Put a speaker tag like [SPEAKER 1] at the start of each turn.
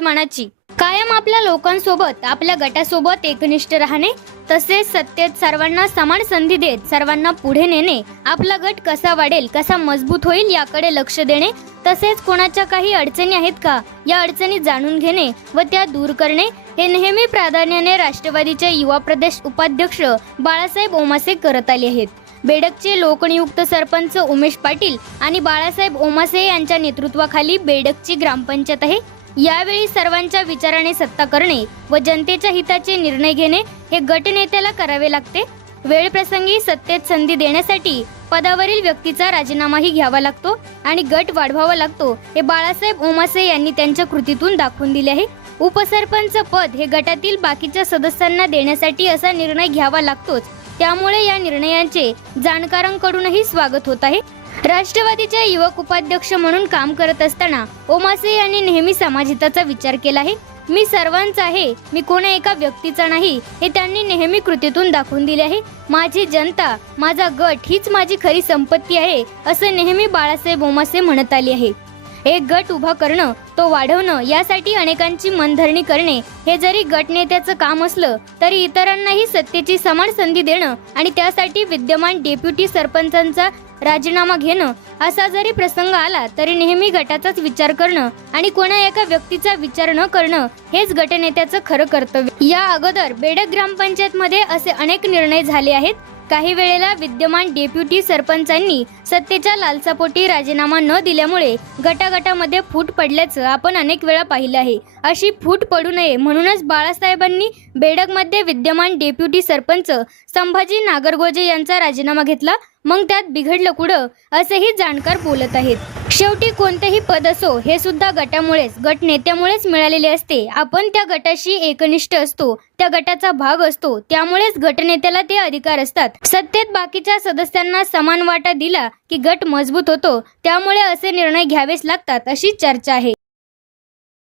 [SPEAKER 1] मानाची. कायम आपल्या लोकांसोबत आपल्या गटासोबत एकनिष्ठ राहणे तसेच सत्तेत सर्वांना समान संधी देत सर्वांना पुढे नेणे आपला गट कसा वाढेल कसा मजबूत होईल याकडे लक्ष देणे तसेच कोणाच्या काही अडचणी आहेत का या अडचणी जाणून घेणे व त्या दूर करणे हे नेहमी प्राधान्याने राष्ट्रवादीचे युवा प्रदेश उपाध्यक्ष बाळासाहेब ओमासे करत आले आहेत. बेडकचे लोकनियुक्त सरपंच उमेश पाटील आणि बाळासाहेब ओमासे यांच्या नेतृत्वाखाली बेडकची ग्रामपंचायत आहे. यावेळी सर्वांच्या विचाराने सत्ता करणे व जनतेच्या हिताचे निर्णय घेणे हे गटनेत्याला करावे लागते. वेळप्रसंगी सत्तेत संधी देण्यासाठी पदावरील व्यक्तीचा राजीनामाही घ्यावा लागतो आणि गट वाढवावा लागतो हे बाळासाहेब ओमासे यांनी त्यांच्या कृतीतून दाखवून दिले आहे. उपसरपंच पद हे गटातील बाकीच्या सदस्यांना देण्यासाठी असा निर्णय घ्यावा लागतोच. त्यामुळे या निर्णयांचे जाणकारांकडूनही स्वागत होत आहे. राष्ट्रवादीचे युवक उपाध्यक्ष म्हणून काम करत असताना ओमासे यांनी नेहमी समाजहिताचा विचार केला आहे. मी सर्वांचा आहे मी कोणा एका व्यक्तीचा नाही हे त्यांनी नेहमी कृतीतून दाखवून दिले आहे. माझी जनता माझा गट हीच माझी खरी संपत्ती आहे असं नेहमी बाळासाहेब ओमासे म्हणत आले आहे. एक गट उभा करणं तो वाढवणं यासाठी अनेकांची मनधरणी करणे हे जरी गटनेत्याचं काम असलं तरी इतरांनाही सत्तेची समान संधी देणं आणि त्यासाठी विद्यमान डेप्युटी सरपंचांचा राजीनामा घेणं असा जरी प्रसंग आला तरी नेहमी गटाचाच विचार करणं आणि कोणा एका व्यक्तीचा विचार न करणं हेच गटनेत्याचं खरं कर्तव्य. या अगोदर बेडक ग्रामपंचायतमध्ये असे अनेक निर्णय झाले आहेत. काही वेळेला विद्यमान डेप्युटी सरपंचांनी सत्तेच्या लालसापोटी राजीनामा न दिल्यामुळे गटागटामध्ये फूट पडल्याचं आपण अनेक वेळा पाहिलं आहे. अशी फूट पडू नये म्हणूनच बाळासाहेबांनी बेडकमध्ये विद्यमान डेप्युटी सरपंच संभाजी नागरगोजे यांचा राजीनामा घेतला मग त्यात बिघडलं कुठं असेही जाणकार बोलत आहेत. शेवटी कोणतेही पद असो हे सुद्धा गटामुळेच गट नेत्यामुळेच मिळालेले असते. आपण त्या गटाशी एकनिष्ठ असतो त्या गटाचा भाग असतो त्यामुळेच गटनेत्याला ते अधिकार असतात. सत्तेत बाकीच्या सदस्यांना समान वाटा दिला की गट मजबूत होतो त्यामुळे असे निर्णय घ्यावेच लागतात अशी चर्चा आहे.